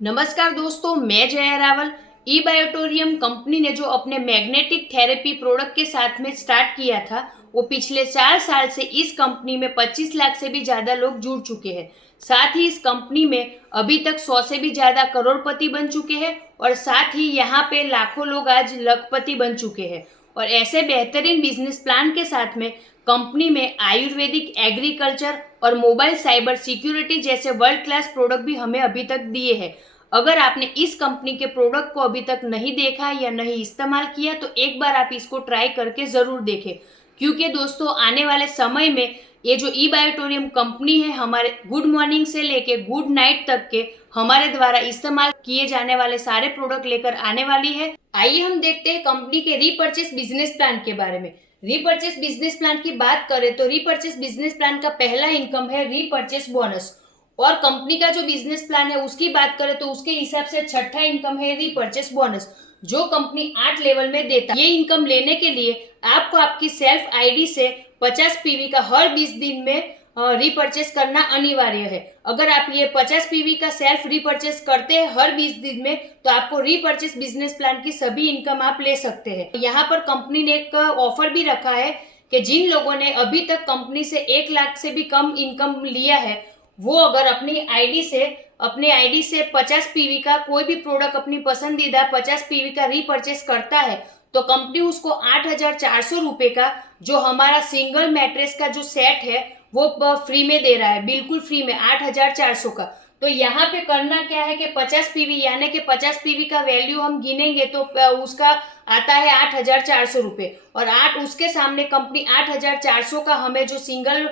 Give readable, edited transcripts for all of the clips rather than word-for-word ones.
नमस्कार दोस्तों, मैं जया रावल। ई बायोटोरियम कंपनी ने जो अपने मैग्नेटिक थेरेपी प्रोडक्ट के साथ में स्टार्ट किया था, वो पिछले 4 साल से इस कंपनी में 25 लाख से भी ज़्यादा लोग जुड़ चुके हैं। साथ ही इस कंपनी में अभी तक 100 से भी ज़्यादा करोड़पति बन चुके हैं और साथ ही यहाँ पे लाखों लोग आज लखपति बन चुके हैं। और ऐसे बेहतरीन बिजनेस प्लान के साथ में कंपनी में आयुर्वेदिक, एग्रीकल्चर और मोबाइल साइबर सिक्योरिटी जैसे वर्ल्ड क्लास प्रोडक्ट भी हमें अभी तक दिए हैं। अगर आपने इस कंपनी के प्रोडक्ट को अभी तक नहीं देखा या नहीं इस्तेमाल किया तो एक बार आप इसको ट्राई करके ज़रूर देखें, क्योंकि दोस्तों आने वाले समय में ये जो ई बायोटोरियम कंपनी है, हमारे गुड मॉर्निंग से लेके गुड नाइट तक के हमारे द्वारा इस्तेमाल किए जाने वाले सारे प्रोडक्ट लेकर आने वाली है। आइए हम देखते हैं कंपनी के रीपर्चेस बिजनेस प्लान के बारे में। रीपर्चेस बिजनेस प्लान की बात करें तो रीपर्चेस बिजनेस प्लान का पहला इनकम है रीपर्चेस बोनस, और कंपनी का जो बिजनेस प्लान है उसकी बात करें तो उसके हिसाब से छठा इनकम है रीपर्चेस बोनस, जो कंपनी 8 लेवल में देता है। ये इनकम लेने के लिए आपको आपकी सेल्फ आईडी से 50 पीवी का हर 20 दिन में रीपर्चेस करना अनिवार्य है। अगर आप ये 50 पीवी का सेल्फ रीपर्चेस करते हैं हर 20 दिन में, तो आपको रीपर्चेस बिजनेस प्लान की सभी इनकम आप ले सकते हैं। यहाँ पर कंपनी ने एक ऑफर भी रखा है कि जिन लोगों ने अभी तक कंपनी से 1 लाख से भी कम इनकम लिया है, वो अगर अपने आईडी से 50 पीवी का कोई भी प्रोडक्ट, अपनी पसंदीदा 50 पीवी का रीपर्चेस करता है, तो कंपनी उसको 8,400 रुपए का जो हमारा सिंगल मैट्रेस का जो सेट है वो फ्री में दे रहा है, बिल्कुल फ्री में 8,400 का। तो यहाँ पे करना क्या है कि 50 पीवी यानी कि 50 पीवी का वैल्यू हम गिनेंगे तो उसका आता है 8,400 रुपये, और उसके सामने कंपनी 8,400 का हमें जो सिंगल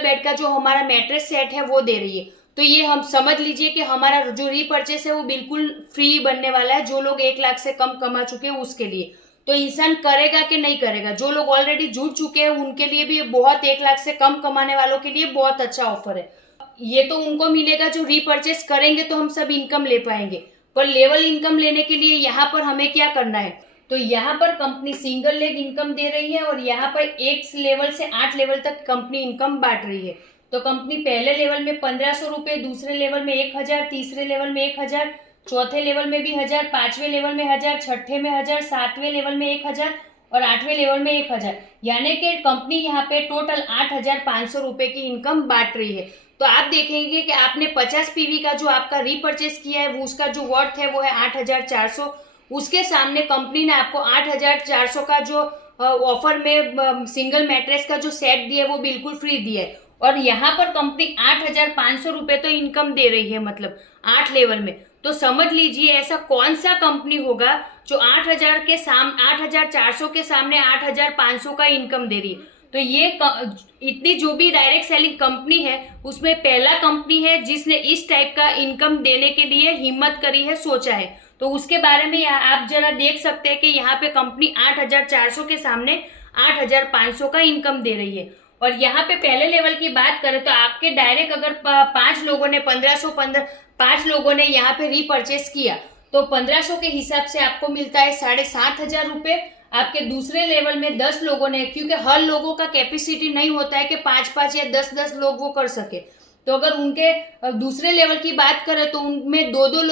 बेड का जो हमारा मैट्रेस सेट है वो दे रही है। तो ये हम समझ लीजिए कि हमारा जो रीपर्चेस है वो बिल्कुल फ्री बनने वाला है, जो लोग 1 लाख से कम कमा चुके हैं उसके लिए। तो इंसान करेगा कि नहीं करेगा? जो लोग ऑलरेडी जुड़ चुके हैं उनके लिए भी बहुत, 1 लाख से कम कमाने वालों के लिए बहुत अच्छा ऑफर है। ये तो उनको मिलेगा जो रीपर्चेस करेंगे, तो हम सब इनकम ले पाएंगे। पर लेवल इनकम लेने के लिए यहाँ पर हमें क्या करना है? तो यहाँ पर कंपनी सिंगल लेग इनकम दे रही है, और यहाँ पर 1 लेवल से 8 लेवल तक कंपनी इनकम बांट रही है। तो कंपनी पहले लेवल में 1,500 रुपये, दूसरे लेवल में 1,000, तीसरे लेवल में 1,000, चौथे लेवल में भी 1,000, 5वें लेवल में 1,000, छठे में 1,000, 7वें लेवल में 1,000 और 8वें लेवल में 1,000, यानी कि कंपनी यहाँ पे टोटल 8,500 रुपये की इनकम बांट रही है। तो आप देखेंगे कि आपने 50 पीवी का जो आपका रीपर्चेस किया है वो उसका जो वर्थ है वो है 8,400। उसके सामने कंपनी ने आपको 8,400 का जो ऑफर में सिंगल मैट्रेस का जो सेट दिया है वो बिल्कुल फ्री दिया है, और यहाँ पर कंपनी 8,500 रुपये तो इनकम दे रही है, मतलब 8 लेवल में। तो समझ लीजिए ऐसा कौन सा कंपनी होगा जो 8,400 के सामने 8,500 का इनकम दे रही है। तो ये इतनी जो भी डायरेक्ट सेलिंग कंपनी है उसमें पहला कंपनी है जिसने इस टाइप का इनकम देने के लिए हिम्मत करी है, सोचा है। तो उसके बारे में आप जरा देख सकते हैं कि यहाँ पे कंपनी 8,400 के सामने 8,500 का इनकम दे रही है। और यहाँ पे पहले लेवल की बात करें तो आपके डायरेक्ट अगर 5 लोगों ने 5 लोगों ने यहाँ पे रीपर्चेस किया तो 1,500 के हिसाब से आपको मिलता है 7,500 रुपये। आपके दूसरे लेवल में 10 लोगों ने, क्योंकि हर लोगों का कैपेसिटी नहीं होता है कि 5-5 या 10-10 लोग वो कर सके, तो अगर उनके दूसरे लेवल की बात करें तो उनमें दो दो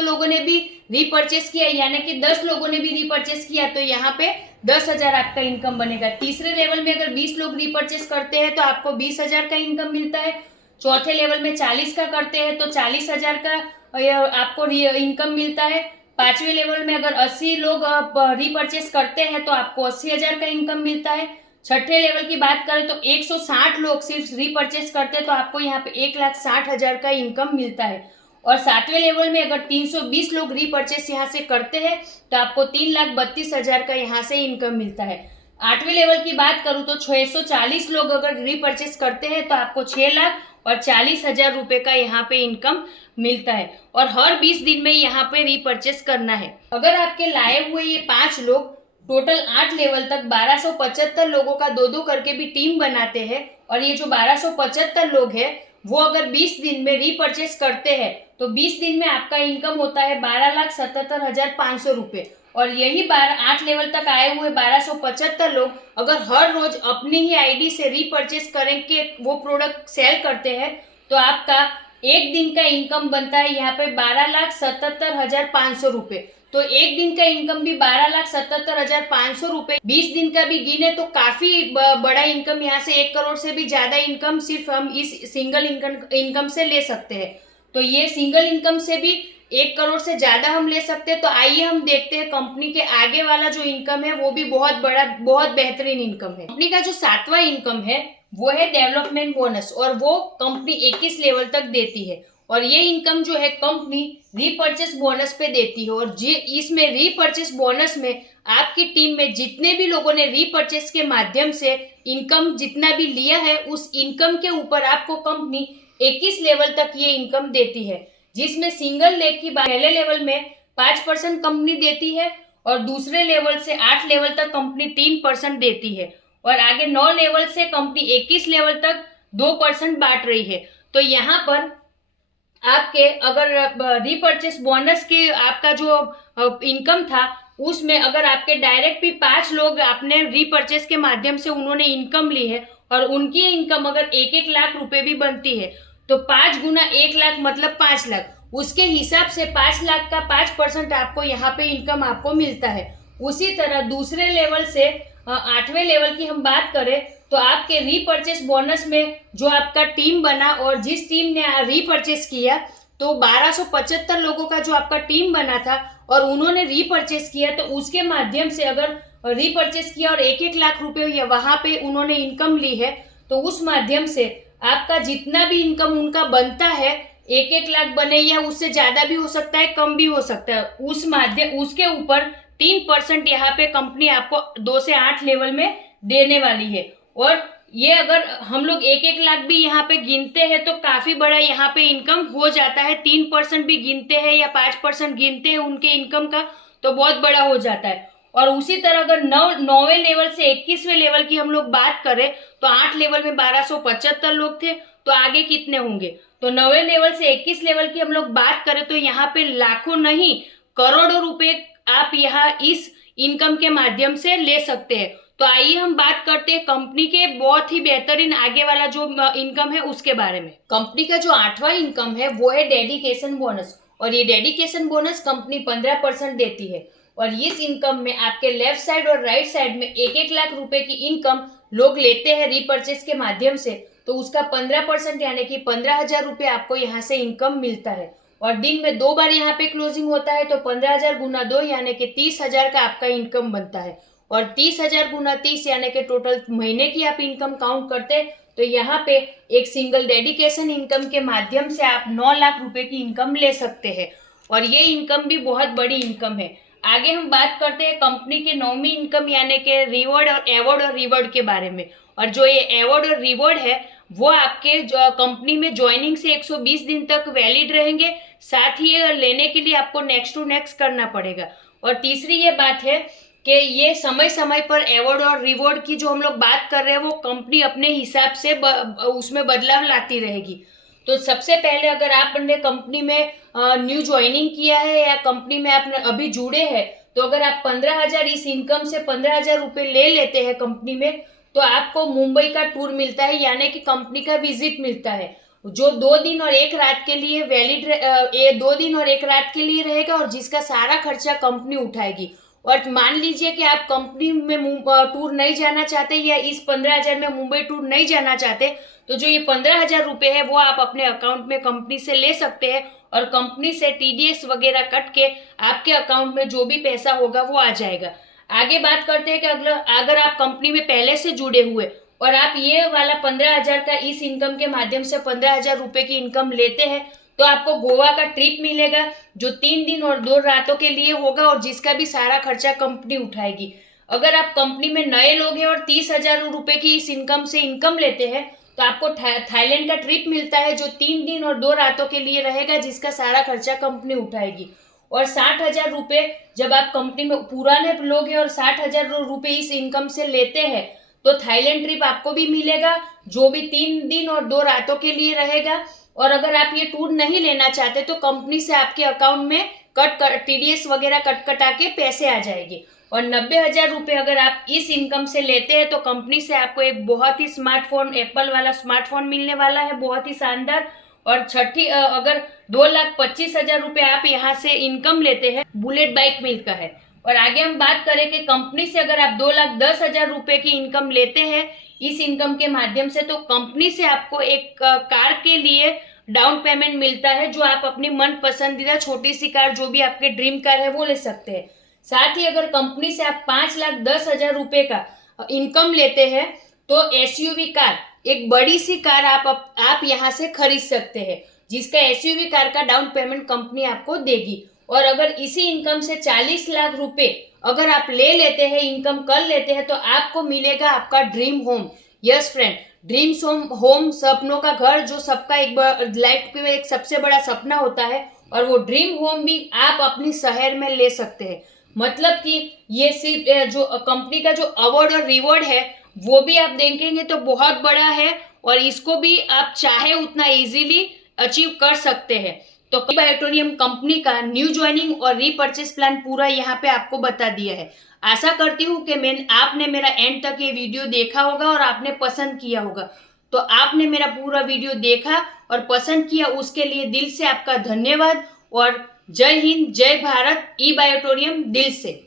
लोगों ने भी रीपर्चेस किया, यानी कि 10 लोगों ने भी रीपर्चेस किया, तो यहाँ पे 10,000 आपका इनकम बनेगा। तीसरे लेवल में अगर 20 लोग रीपर्चेस करते हैं तो आपको 20,000 का इनकम मिलता है। चौथे लेवल में 40 का करते हैं तो 40,000 का आपको इनकम मिलता है। 5वें लेवल में अगर 80 लोग रीपर्चेस करते हैं तो आपको 80,000 का इनकम मिलता है। छठे लेवल की बात करें तो 160 लोग सिर्फ रीपर्चेस करते हैं तो आपको यहाँ पे 1,60,000 का इनकम मिलता है। और 7वें लेवल में अगर 320 लोग रीपर्चेस यहाँ से करते हैं तो आपको 3,32,000 का यहाँ से इनकम मिलता है। 8वें लेवल की बात करूँ तो 640 लोग अगर रीपर्चेस करते हैं तो आपको 6,40,000 रुपये का यहाँ पे इनकम मिलता है, और हर 20 दिन में यहाँ पे रीपर्चेस करना है। अगर आपके लाए हुए ये 5 लोग टोटल 8 लेवल तक 1,275 लोगों का 2-2 करके भी टीम बनाते हैं, और ये जो 1,275 लोग हैं वो अगर 20 दिन में रीपर्चेस करते हैं तो 20 दिन में आपका इनकम होता है 12,77,500 रुपये। और यही 8 लेवल तक आए हुए 1,275 लोग अगर हर रोज अपनी ही आईडी से रीपर्चेस करेंगे, वो प्रोडक्ट सेल करते हैं, तो आपका एक दिन का इनकम बनता है यहाँ पे 12,77,500 रुपए। तो एक दिन का इनकम भी 12,77,500 रुपए, 20 दिन का भी गिने तो काफी बड़ा इनकम, यहाँ से 1 करोड़ से भी ज्यादा इनकम सिर्फ हम इस सिंगल इनकम से ले सकते हैं। तो ये सिंगल इनकम से भी 1 करोड़ से ज्यादा हम ले सकते हैं। तो आइए हम देखते हैं कंपनी के आगे वाला जो इनकम है वो भी बहुत बड़ा, बहुत बेहतरीन इनकम है। कंपनी का जो 7वां इनकम है वो है डेवलपमेंट बोनस, और वो कंपनी 21 लेवल तक देती है। और ये इनकम जो है कंपनी रीपर्चेस बोनस पे देती है। और इसमें रीपर्चेस बोनस में आपकी टीम में जितने भी लोगों ने रीपर्चेस के माध्यम से इनकम जितना भी लिया है, उस इनकम के ऊपर आपको कंपनी 21 लेवल तक ये इनकम देती है। जिसमें सिंगल लेग की पहले लेवल में 5% कंपनी देती है, और दूसरे लेवल से 8 लेवल तक कंपनी 3% देती है, और आगे 9 लेवल से कंपनी 21 लेवल तक 2% बांट रही है। तो यहाँ पर आपके अगर रीपर्चेस बोनस के आपका जो इनकम था, उसमें अगर आपके डायरेक्ट भी 5 लोग आपने रीपर्चेस के माध्यम से उन्होंने इनकम ली है, और उनकी इनकम अगर 1-1 लाख रुपए भी बनती है, तो 5 गुना 1 लाख मतलब 5 लाख, उसके हिसाब से 5 लाख का 5% आपको यहाँ पे इनकम आपको मिलता है। उसी तरह दूसरे लेवल से 8वें लेवल की हम बात करें तो आपके रीपर्चेस बोनस में जो आपका टीम बना, और जिस टीम ने रीपर्चेस किया, तो 1275 लोगों का जो आपका टीम बना था और उन्होंने रीपर्चेस किया, तो उसके माध्यम से अगर रीपर्चेस किया और 1-1 लाख रुपए या वहां पे उन्होंने इनकम ली है, तो उस माध्यम से आपका जितना भी इनकम उनका बनता है, 1-1 लाख बने या उससे ज्यादा भी हो सकता है, कम भी हो सकता है, उसके ऊपर 3% यहाँ पे कंपनी आपको 2 से 8 लेवल में देने वाली है। और ये अगर हम लोग 1-1 लाख भी यहाँ पे गिनते हैं तो काफी बड़ा यहाँ पे इनकम हो जाता है। 3% भी गिनते हैं या 5% गिनते हैं उनके इनकम का, तो बहुत बड़ा हो जाता है। और उसी तरह अगर 9वें लेवल से 21वें लेवल की हम लोग बात करें तो 8 लेवल में 1275 लोग थे, तो आगे कितने होंगे? तो 9वें लेवल से 21 लेवल की हम लोग बात करें तो यहाँ पे लाखों नहीं करोड़ों रुपए आप यहाँ इस इनकम के माध्यम से ले सकते हैं। तो आइए हम बात करते हैं कंपनी के बहुत ही बेहतरीन आगे वाला जो इनकम है उसके बारे में। कंपनी का जो 8वां इनकम है वो है डेडिकेशन बोनस, और ये डेडिकेशन बोनस कंपनी 15% देती है। और इस इनकम में आपके लेफ्ट साइड और राइट साइड में 1-1 लाख रुपए की इनकम लोग लेते हैं रीपर्चेस के माध्यम से, तो उसका 15% यानी कि 15,000 रुपये आपको यहाँ से इनकम मिलता है। और दिन में 2 बार यहाँ पे क्लोजिंग होता है, तो 15,000 गुना 2 यानी कि 30,000 का आपका इनकम बनता है। और 30,000 गुना 30 यानी कि टोटल महीने की आप इनकम काउंट करते हैं, तो यहाँ पे एक सिंगल डेडिकेशन इनकम के माध्यम से आप 9 लाख रुपए की इनकम ले सकते हैं। और ये इनकम भी बहुत बड़ी इनकम है। आगे हम बात करते हैं कंपनी के 9वीं इनकम यानी कि रिवॉर्ड और एवॉर्ड और रिवॉर्ड के बारे में। और जो ये एवॉर्ड और रिवॉर्ड है वो आपके जो कंपनी में ज्वाइनिंग से 120 दिन तक वैलिड रहेंगे, साथ ही ये लेने के लिए आपको नेक्स्ट टू नेक्स्ट करना पड़ेगा। और तीसरी ये बात है कि ये समय समय पर एवॉर्ड और रिवॉर्ड की जो हम लोग बात कर रहे हैं वो कंपनी अपने हिसाब से उसमें बदलाव लाती रहेगी। तो सबसे पहले अगर आपने कंपनी में न्यू ज्वाइनिंग किया है या कंपनी में आपने अभी जुड़े हैं, तो अगर आप 15,000 इस इनकम से 15,000 रुपये ले लेते हैं कंपनी में, तो आपको मुंबई का टूर मिलता है यानी कि कंपनी का विजिट मिलता है, जो 2 दिन और 1 रात के लिए वैलिड, ये 2 दिन और 1 रात के लिए रहेगा, और जिसका सारा खर्चा कंपनी उठाएगी। और मान लीजिए कि आप कंपनी में टूर नहीं जाना चाहते या इस 15,000 में मुंबई टूर नहीं जाना चाहते, तो जो ये 15,000 रुपये है वो आप अपने अकाउंट में कंपनी से ले सकते हैं, और कंपनी से TDS वगैरह कट के आपके अकाउंट में जो भी पैसा होगा वो आ जाएगा। आगे बात करते हैं कि अगर आप कंपनी में पहले से जुड़े हुए और आप ये वाला 15,000 का इस इनकम के माध्यम से 15,000 रुपये की इनकम लेते हैं, तो आपको गोवा का ट्रिप मिलेगा जो 3 दिन और 2 रातों के लिए होगा, और जिसका भी सारा खर्चा कंपनी उठाएगी। अगर आप कंपनी में नए लोग हैं और 30,000 रुपये की इस इनकम से इनकम लेते हैं, तो आपको थाईलैंड का ट्रिप मिलता है जो 3 दिन और 2 रातों के लिए रहेगा, जिसका सारा खर्चा कंपनी उठाएगी। और 60,000 रुपये जब आप कंपनी में पुराने लोग हैं और 60,000 रुपये इस इनकम से लेते हैं, तो थाईलैंड ट्रिप आपको भी मिलेगा जो भी 3 दिन और 2 रातों के लिए रहेगा। और अगर आप ये टूर नहीं लेना चाहते तो कंपनी से आपके अकाउंट में TDS वगैरह कटा के पैसे आ जाएंगे। और 90,000 रुपये अगर आप इस इनकम से लेते हैं, तो कंपनी से आपको एक बहुत ही स्मार्टफोन, एप्पल वाला स्मार्टफोन मिलने वाला है, बहुत ही शानदार। और छठी अगर 2,25,000 रुपए आप यहाँ से इनकम लेते हैं, बुलेट बाइक मिल का है। और आगे हम बात करें कि कंपनी से अगर आप 2,10,000 रुपए की इनकम लेते हैं इस इनकम के माध्यम से, तो कंपनी से आपको एक कार के लिए डाउन पेमेंट मिलता है, जो आप अपनी मन पसंदीदा छोटी सी कार, जो भी आपके ड्रीम कार है, वो ले सकते हैं। साथ ही अगर कंपनी से आप 5,10,000 रुपए का इनकम लेते हैं तो एसयूवी कार, एक बड़ी सी कार आप यहाँ से खरीद सकते हैं, जिसका एसयूवी कार का डाउन पेमेंट कंपनी आपको देगी। और अगर इसी इनकम से 40 लाख रुपए अगर आप ले लेते हैं, इनकम कर लेते हैं, तो आपको मिलेगा आपका dream home. Yes friend, dreams home सपनों का घर, जो सबका एक लाइफ में एक सबसे बड़ा सपना होता है, और वो ड्रीम होम भी आप अपनी शहर में ले सकते हैं। मतलब कि ये सिर्फ जो कंपनी का जो अवार्ड और रिवॉर्ड है वो भी आप देखेंगे तो बहुत बड़ा है, और इसको भी आप चाहे उतना इजीली अचीव कर सकते हैं। तो बायोटोरियम कंपनी का न्यू ज्वाइनिंग और रीपर्चेस प्लान पूरा यहाँ पे आपको बता दिया है। आशा करती हूँ कि आपने मेरा एंड तक ये वीडियो देखा होगा और आपने पसंद किया होगा। तो आपने मेरा पूरा वीडियो देखा और पसंद किया, उसके लिए दिल से आपका धन्यवाद। और जय हिंद, जय भारत, ई बायोटोरियम दिल से।